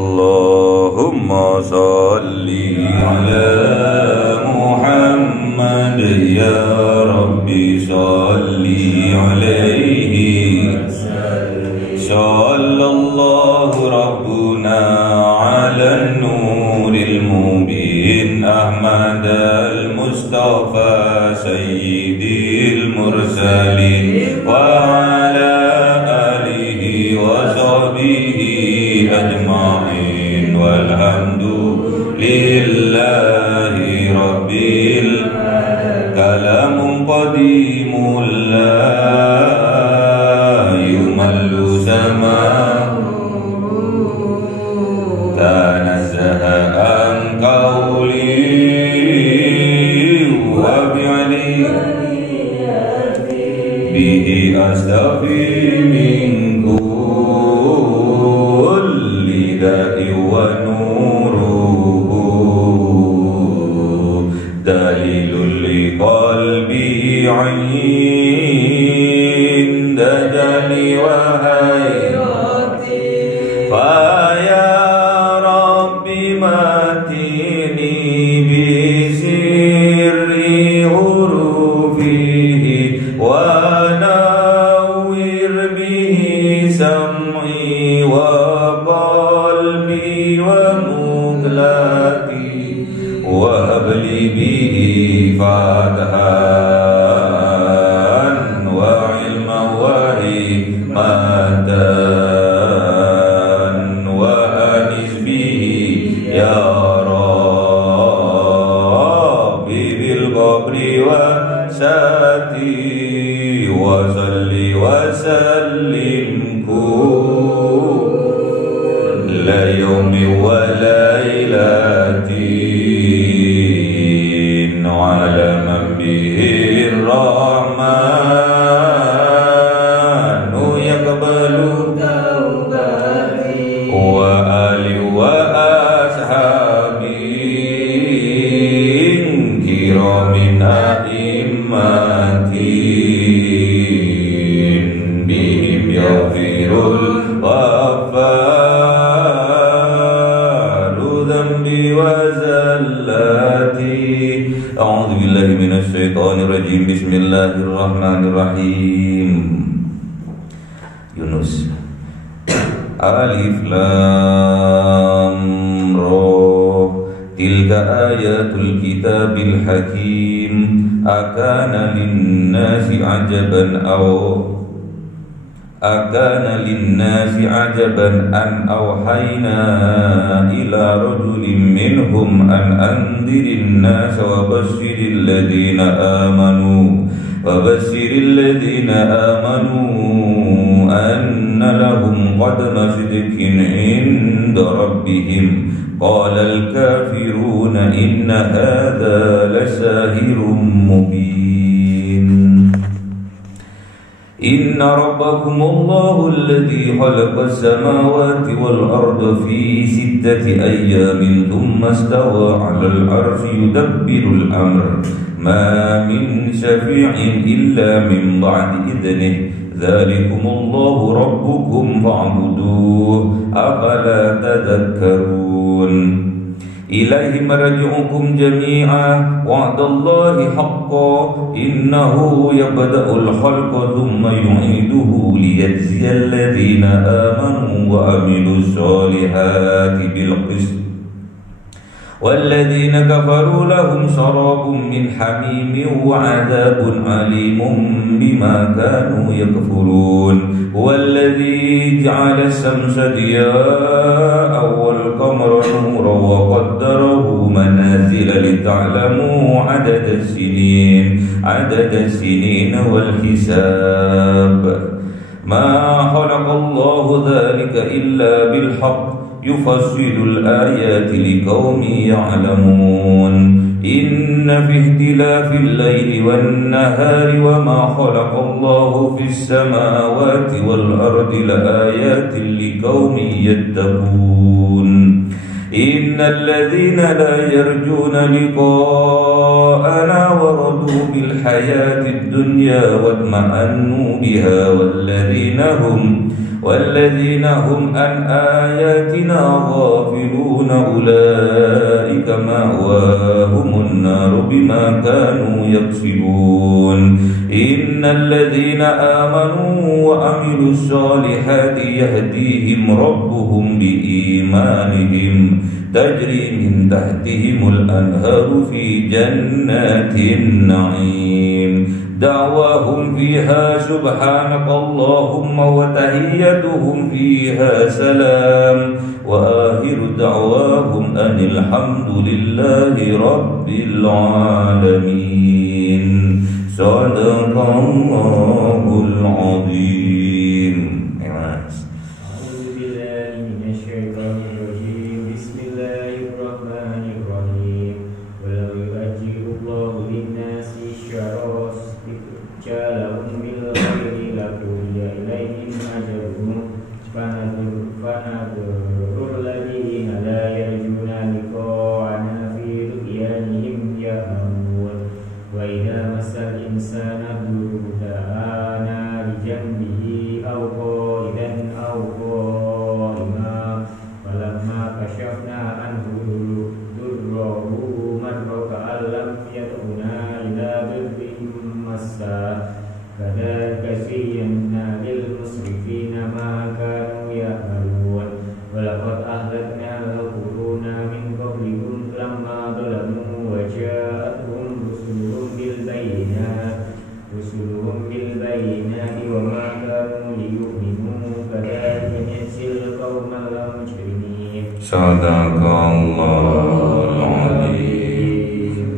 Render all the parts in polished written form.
Allahumma salli ala Muhammad ya Rabbi salli alaihi sallallahu rabbuna ala nuril mubin Ahmad al-Mustafa sayyidil mursalin wa ala alihi wa sahbihi ajma'in walhamdulillahi rabbil kalamun qadimul la yumallu samahu tanazzaha an qawli wa bi'ali bihi astaghfi min kulli da'i wa nuruhu dalilul li qalbi 'inda jali wa hayrati fa ya rabbi matini bi sirri hurufihi wa nawwir bihi sam'i wa qalbi wa muqlati wa habli bihi fatahan wa ilman wa hikmatan wa anis bihi ya Rabbi bil qabri wa sati wa salli wa sallim kulla yawmi wa laylatin ala man bihi rahmanu yaqbalu tawbati wa ali wa ashabin kiramin a'immatin bihim yaghfirul ghafaru dhanbi wa zallati. A'udzu billahi minasy syaithanir rajim. Bismillahirrahmanirrahim. Yunus. Alif lam ra tilka ayatul kitabil hakim akana linnasi ajaban an awhayna ila rajulin minhum an andirin nasa wa basyiril ladhina amanu anna lahum qadama sidqin inda rabbihim qala al-kafiruna inna hadha lasahirun mubin. Inna rabbakumullahu alladhi khalaqas samawati wal arda fi sittati ayyamin thumma istawa 'alal 'arsyi yudabbirul amr ma min shafi'in illa min ba'di idnihi dzalikumullahu rabbukum fa'buduhu afala tadhakkarun. Ilaihi marji'ukum jami'a wa'dallahi haqqan innahu yabda'ul khalqa thumma yu'iduhu liyajziyal ladzina amanu wa 'amilus solihati bil qist والذين كفروا لهم شراب من حميم وعذاب أليم بما كانوا يكفرون والذي جعل الشمس ضياء والقمر نورا وقدره منازل لتعلموا عدد السنين والحساب ما خلق الله ذلك إلا بالحق يفصل الآيات لقوم يعلمون إن في اختلاف الليل والنهار وما خلق الله في السماوات والأرض لآيات لقوم يتقون إن الذين لا يرجون لقاءنا ورضوا بالحياة الدنيا واطمأنوا بها والذين هم عن آياتنا غافلون أولئك مأواهم النار بما كانوا يكسبون إن الذين آمنوا وعملوا الصالحات يهديهم ربهم بإيمانهم تجري من تحتهم الأنهار في جنات النعيم دعواهم فيها سبحانك اللهم وتحيتهم فيها سلام وآخر دعواهم أن الحمد لله رب العالمين. صدق الله العظيم. Sadaqallahul Azim.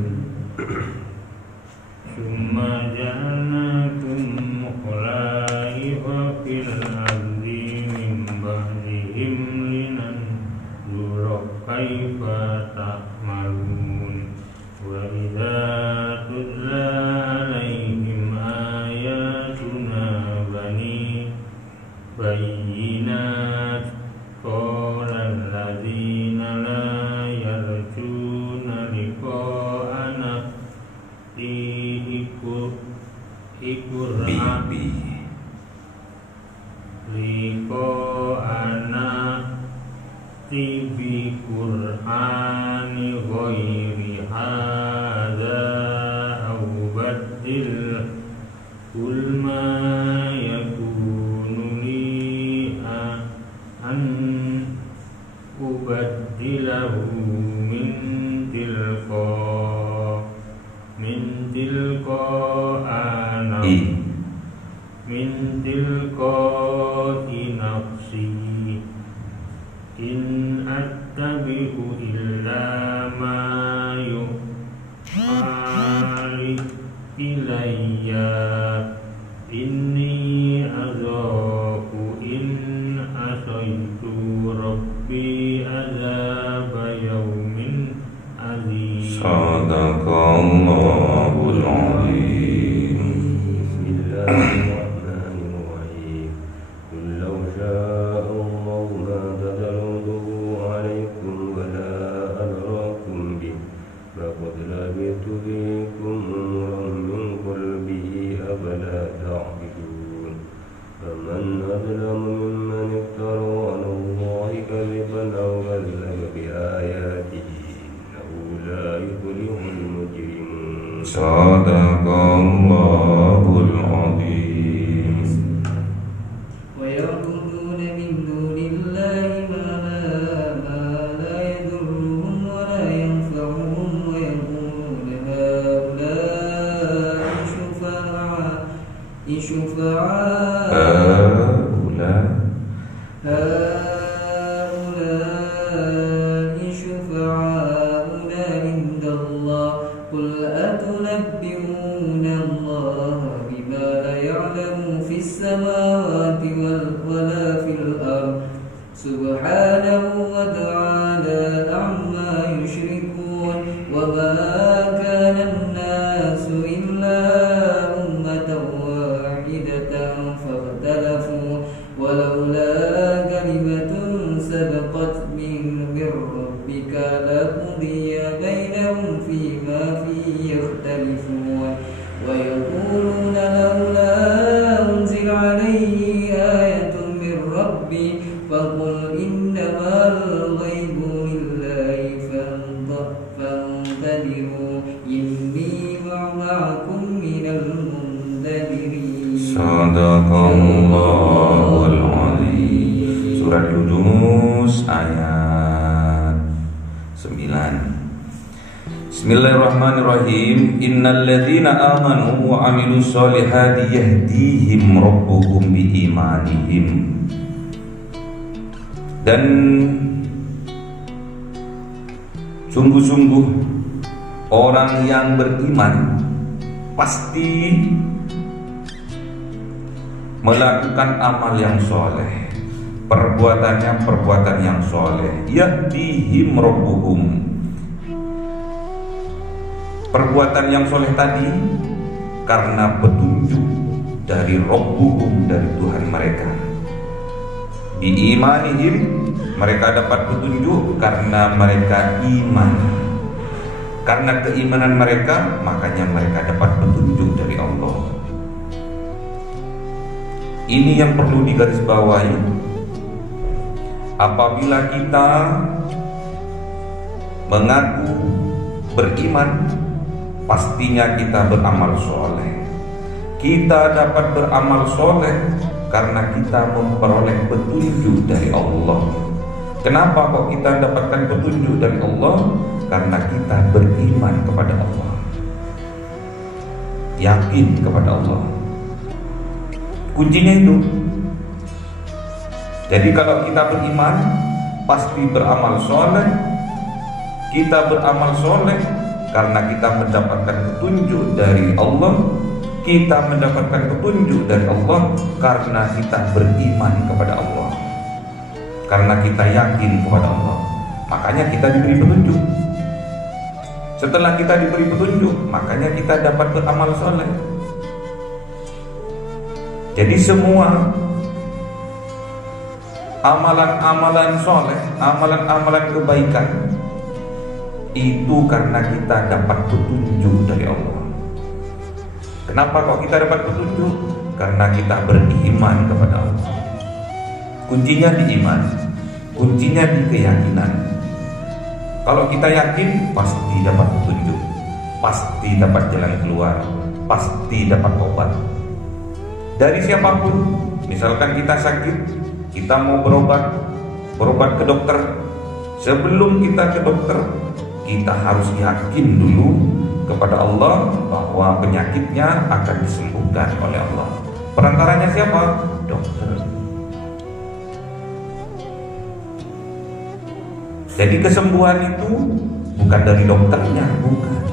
Summa ja'alnakum khala'ifa fil ardi min ba'dihim linanzura kaifa ta'malun. Wa idza tutla 'alaihim ayatuna bayyinat qala alladzina la yarjuna liqa'ana bi Qur'ani ghairi hadza aw baddil kul ma yakunu li an ubaddilahu min tilqa'i nafsi in attabi'u illa ma yu'ali ilayya inni azaku in asaitu rabbi azaba yaumin azim. Sadaqallahul Azim. Bismillahirrahmanirrahim. Qul law syaa Allahu ma tadalluhu alaikum wa la adrakum bih faqad labitu fikum umran min qalbihi afala ta'qilun. Faman adlamu mimman iftara 'ala Allahi kadhiban aw kadzdzaba bi ayatihi innahu la yuflihul mujrimun. Sadaqallahul Azim. Wa ya'buduna min dunillahi ma la yadurruhum wa la yanfa'uhum wa yaquluna haula'i shufa'a'una indallah. Qul atunabbi'una Allaha bima la ya'lamu fis samawati wala fil ard. Subhanahu wa ta'ala amma yushrikun. Wa ma kana an-nasu illa ummatan wahidatan fakhtalafu walaula kalimatun sabaqat min rabbihim ربك لقضي بينهم فيما فيه يختلفون ويقولون لولا أنزل عليه آية من ربي فقل إنما الغيب لله فانتظروا إني معكم من المنذرين. Sadaqallahul Azim. Surat Yunus ayat 9. Bismillahirrahmanirrahim. Innal ladzina amanu wa 'amilus solihati yahdihim rabbuhum biimanihim. Dan sungguh-sungguh orang yang beriman pasti melakukan amal yang soleh, perbuatannya perbuatan yang soleh. Yahdihim rabbuhum. Perbuatan yang soleh tadi karena petunjuk dari rabbuhum, dari Tuhan mereka. Biimanihim, mereka dapat petunjuk karena mereka iman. Karena keimanan mereka, makanya mereka dapat petunjuk dari Allah. Ini yang perlu digarisbawahi. Apabila kita mengaku beriman, pastinya kita beramal soleh. Kita dapat beramal soleh karena kita memperoleh petunjuk dari Allah. Kenapa kok kita dapatkan petunjuk dari Allah? Karena kita beriman kepada Allah, yakin kepada Allah. Kuncinya itu. Jadi kalau kita beriman, pasti beramal soleh. Kita beramal soleh karena kita mendapatkan petunjuk dari Allah. Kita mendapatkan petunjuk dari Allah karena kita beriman kepada Allah, karena kita yakin kepada Allah. Makanya kita diberi petunjuk. Setelah kita diberi petunjuk, makanya kita dapat beramal soleh. Jadi semua amalan-amalan soleh, amalan-amalan kebaikan itu karena kita dapat petunjuk dari Allah. Kenapa kok kita dapat petunjuk? Karena kita beriman kepada Allah. Kuncinya di iman, kuncinya di keyakinan. Kalau kita yakin, pasti dapat petunjuk, pasti dapat jalan keluar, pasti dapat obat dari siapapun. Misalkan kita sakit, kita mau berobat ke dokter. Sebelum kita ke dokter, kita harus yakin dulu kepada Allah bahwa penyakitnya akan disembuhkan oleh Allah. Perantaranya siapa? Dokter. Jadi kesembuhan itu bukan dari dokternya, bukan.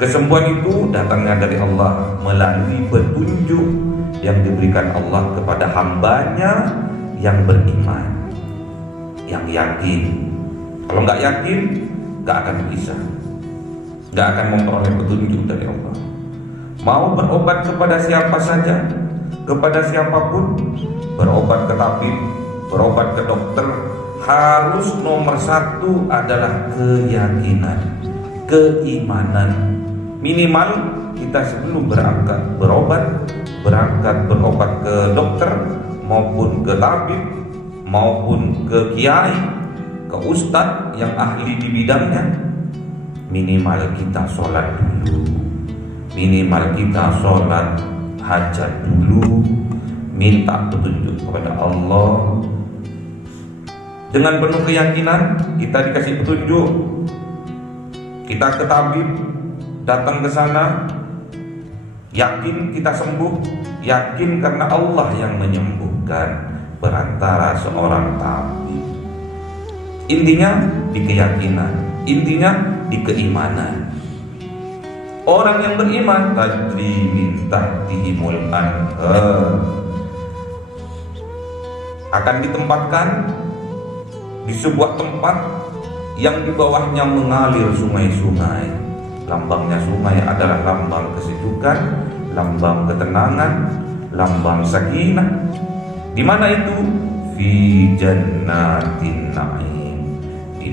Kesembuhan itu datangnya dari Allah melalui petunjuk yang diberikan Allah kepada hambanya yang beriman, yang yakin. Kalau nggak yakin, nggak akan bisa, nggak akan memperoleh petunjuk dari Allah. Mau berobat kepada siapa saja, kepada siapapun, berobat ke tabib, berobat ke dokter, harus nomor satu adalah keyakinan, keimanan. Minimal kita sebelum berangkat berobat ke dokter maupun ke tabib maupun ke kiai, ke ustadz yang ahli di bidangnya, minimal kita sholat dulu, minimal kita sholat hajat dulu, minta petunjuk kepada Allah. Dengan penuh keyakinan kita dikasih petunjuk, kita ke tabib, datang ke sana, yakin kita sembuh, yakin karena Allah yang menyembuhkan, berantara seorang tabib. Intinya di keyakinan, intinya di keimanan. Orang yang beriman tajri min tahtihimul anhar, akan ditempatkan di sebuah tempat yang di bawahnya mengalir sungai-sungai. Lambangnya sungai adalah lambang kesejukan, lambang ketenangan, lambang sakinah. Di mana itu? Fi jannatin na'im,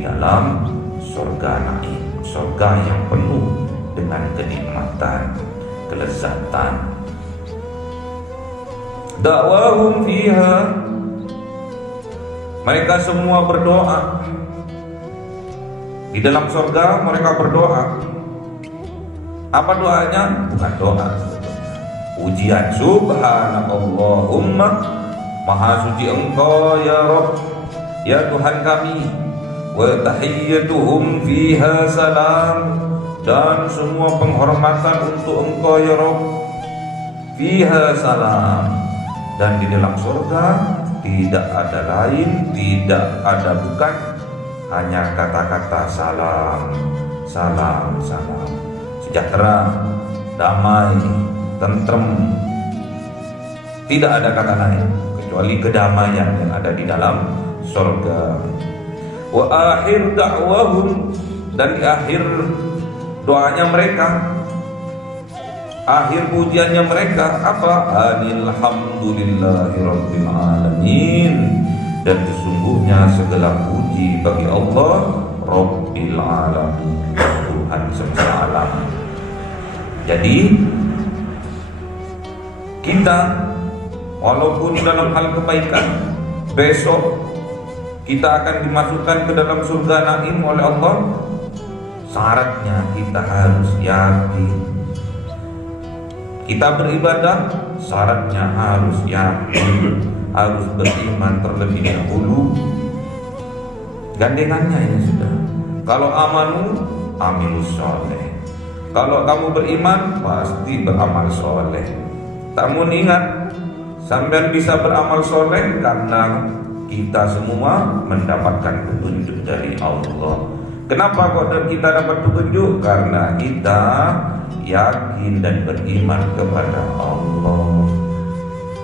di dalam surga naim, surga yang penuh dengan kenikmatan, kelezatan. Da'wahum fiha, mereka semua berdoa. Di dalam surga mereka berdoa. Apa doanya? Bukan doa, ujian. Subhanakallahumma, maha suci Engkau ya Rabb, ya Tuhan kami. Wa tahiyyatuhum fiha salam, dan semua penghormatan untuk Engkau ya Rabb. Fiha salam, dan di dalam surga tidak ada lain, tidak ada bukan, hanya kata-kata salam, salam, salam. Sejahtera, damai, tentrem. Tidak ada kata lain kecuali kedamaian yang ada di dalam surga. Wa akhir da'wahum, dan di akhir doanya mereka, akhir pujiannya mereka apa? Alhamdulillahirabbil alamin, dan sesungguhnya segala puji bagi Allah Rabbil alamin, Tuhan semesta alam. Jadi kita walaupun dalam hal kebaikan, besok kita akan dimasukkan ke dalam surga naim oleh Allah. Syaratnya kita harus yakin. Kita beribadah, syaratnya harus yakin, harus beriman terlebih dahulu. Gandengannya ini sudah. Kalau amanu, amilus soleh. Kalau kamu beriman, pasti beramal soleh. Namun ingat, sampean bisa beramal soleh karena kita semua mendapatkan petunjuk dari Allah. Kenapa kok kita dapat petunjuk? Karena kita yakin dan beriman kepada Allah.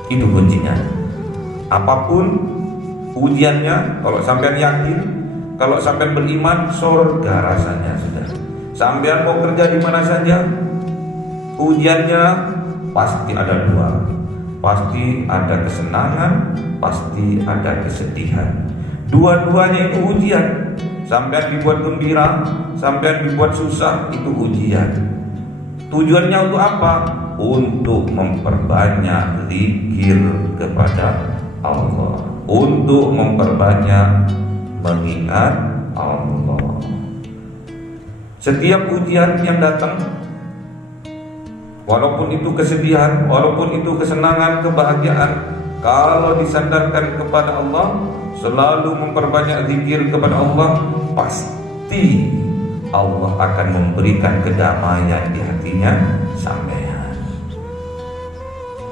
Itu kuncinya. Apapun ujiannya, kalau sampean yakin, kalau sampean beriman, surga rasanya sudah. Sampean mau kerja di mana saja, ujiannya pasti ada dua. Pasti ada kesenangan, pasti ada kesedihan. Dua-duanya itu ujian. Sampean dibuat gembira, sampean dibuat susah, itu ujian. Tujuannya untuk apa? Untuk memperbanyak zikir kepada Allah, untuk memperbanyak mengingat Allah. Setiap ujian yang datang, walaupun itu kesedihan, walaupun itu kesenangan, kebahagiaan, kalau disandarkan kepada Allah, selalu memperbanyak zikir kepada Allah, pasti Allah akan memberikan kedamaian di hatinya sampean.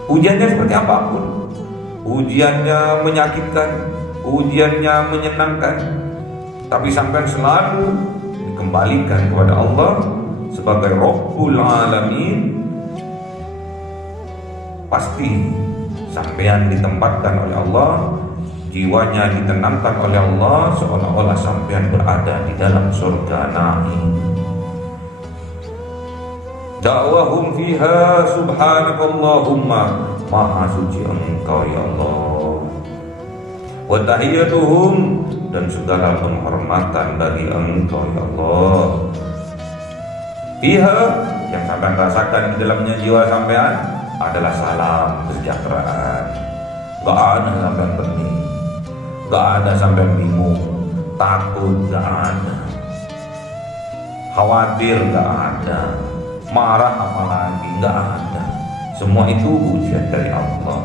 Ujiannya seperti apapun, ujiannya menyakitkan, ujiannya menyenangkan, tapi sampean selalu dikembalikan kepada Allah sebagai Rabbul Alamin. Pasti sampean ditempatkan oleh Allah, jiwanya ditenangkan oleh Allah, seolah-olah sampean berada di dalam surga naim. Da'wahum fiha subhanakallahumma, maha suci Engkau ya Allah. Wa tahiyyatuhum, dan segala penghormatan bagi Engkau ya Allah. Fiha, yang sampean rasakan di dalamnya jiwa sampean adalah salam, kesejahteraan. Gak ada sampean pening, gak ada sampean bingung, takut gak ada, khawatir gak ada, marah apalagi gak ada. Semua itu ujian dari Allah.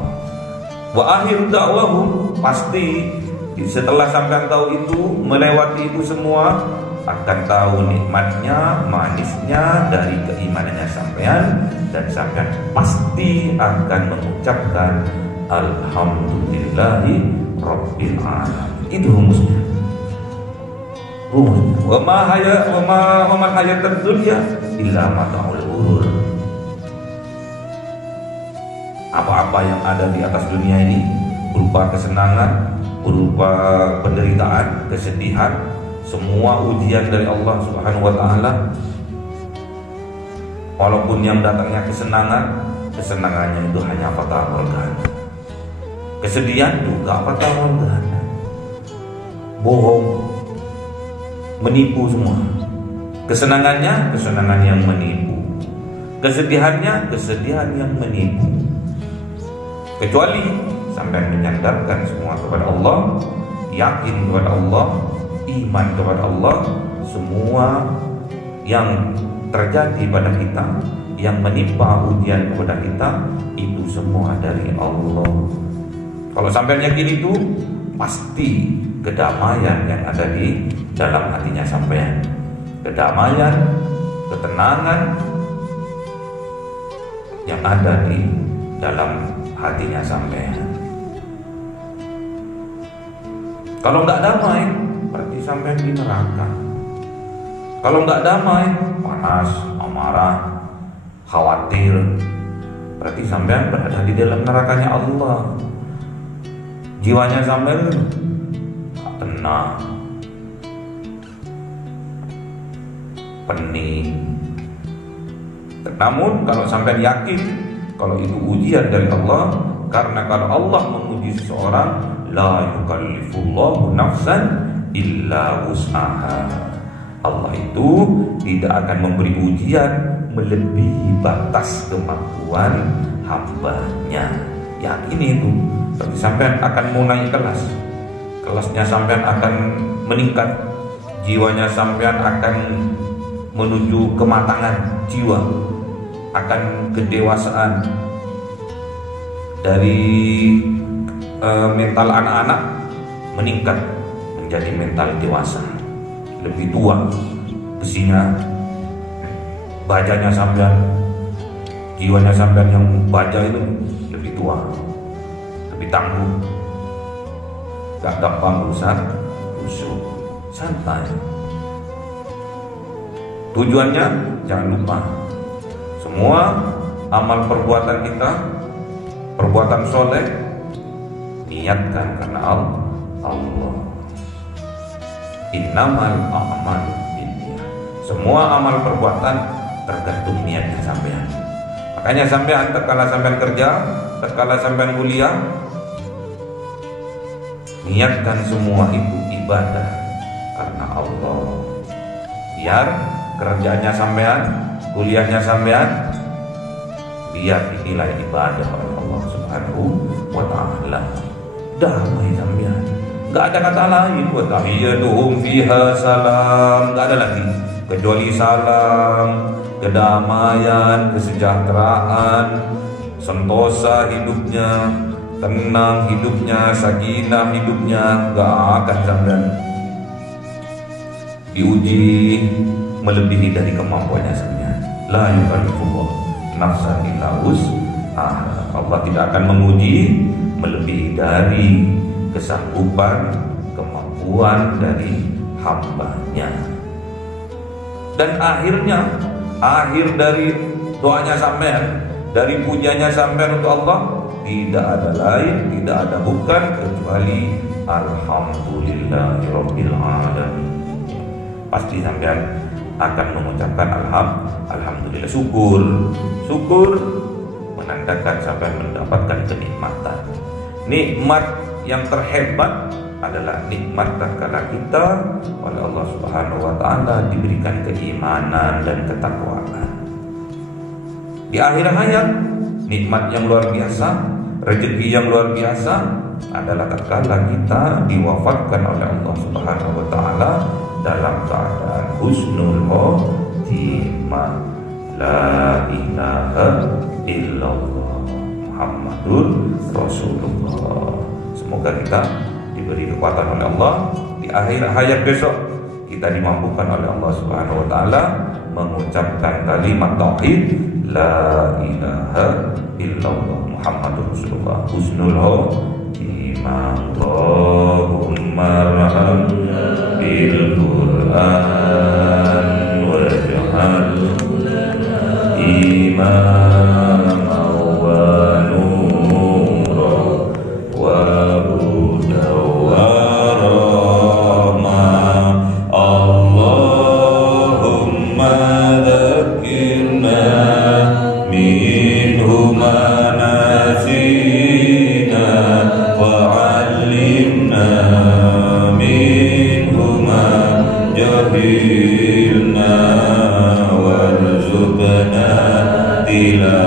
Wa akhir da'wahum, pasti setelah sampean tahu itu, melewati itu semua, akan tahu nikmatnya, manisnya dari keimanannya sampean, dan sampean pasti akan mengucapkan alhamdulillahi rabbil alamin. Itu rumusnya. Wa ma hayatud dunya illa mata'ul ghurur. Apa-apa yang ada di atas dunia ini, berupa kesenangan, berupa penderitaan, kesedihan, semua ujian dari Allah Subhanahu wa taala. Walaupun yang datangnya kesenangan, kesenangannya itu hanya fata morgana. Kesedihan juga fata morgana. Bohong. menipu semua. Kesenangannya, kesenangan yang menipu. Kesedihannya, kesedihan yang menipu. Kecuali sampai menyandarkan semua kepada Allah, yakin kepada Allah, iman kepada Allah, semua yang terjadi pada kita, yang menimpa ujian kepada kita, itu semua dari Allah. Kalau sampai yakin itu, pasti kedamaian yang ada di dalam hatinya sampean. Kedamaian, ketenangan yang ada di dalam hatinya sampean. Kalau nggak damai, berarti sampean di neraka. Kalau nggak damai, panas, amarah, khawatir, berarti sampean berada di dalam nerakanya Allah. Jiwanya sampean nggak tenang, pening. Namun kalau sampean yakin kalau itu ujian dari Allah, karena kalau Allah menguji seseorang, la yukallifullahu nafsan illa wus'aha. Allah itu tidak akan memberi ujian melebihi batas kemampuan hambanya. Yakin itu. Tapi sampean akan mau naik kelas, kelasnya sampean akan meningkat, jiwanya sampean akan menuju kematangan jiwa, akan kedewasaan. Dari mental anak-anak meningkat menjadi mental dewasa, lebih tua besinya, bajanya sampean, jiwanya sampean yang baja itu lebih tua, lebih tangguh, gak gampang rusak, santai. Tujuannya jangan lupa, semua amal perbuatan kita, perbuatan soleh, niatkan karena Allah. Innamal a'malu binniyat. Semua amal perbuatan tergantung niatnya sampean. Makanya sampean tatkala sampean kerja, tatkala sampean kuliah, niatkan semua itu ibadah karena Allah. Biar kerjanya sampean, kuliahnya sampean, biar dinilai ibadah oleh Allah Subhanahu wa ta'ala. Damai sampean, gak ada kata lain. Wa tahiyyatuhum fiha salam, gak ada lagi kecuali salam, kedamaian, kesejahteraan, sentosa hidupnya, tenang hidupnya, sakinah hidupnya. Gak akan sampean diuji melebihi dari kemampuannya sampean. La yukallifullahu nafsan illa wus'aha. Allah tidak akan menguji melebihi dari kesanggupan, kemampuan dari hambanya. Dan akhirnya, akhir dari doanya sampean, dari pujiannya sampean untuk Allah, tidak ada lain, tidak ada bukan kecuali alhamdulillahirabbil alamin. Pasti sampean akan mengucapkan alhamdulillah, syukur menandakan sampean mendapatkan kenikmatan. Nikmat yang terhebat adalah nikmat tatkala kita oleh Allah Subhanahu wa ta'ala diberikan keimanan dan ketakwaan. Di akhir hayat, nikmat yang luar biasa, rezeki yang luar biasa adalah tatkala kita diwafatkan oleh Allah Subhanahu wa ta'ala dalam keadaan husnul khotimah. La ilaha illallah Muhammadur Rasulullah. Semoga kita diberi kekuatan oleh Allah di akhir hayat besok, kita dimampukan oleh Allah Subhanahu wa ta'ala mengucapkan kalimat tauhid la ilaha illallah Muhammadur Rasulullah. Husnul khotimah. Allahumma rahamna bil Qur'an waj'al imam wa nura wa huda wa rahmah. Allahumma dzakirna minhu ma nasina wa 'allimna minhu ma jahilna. إلى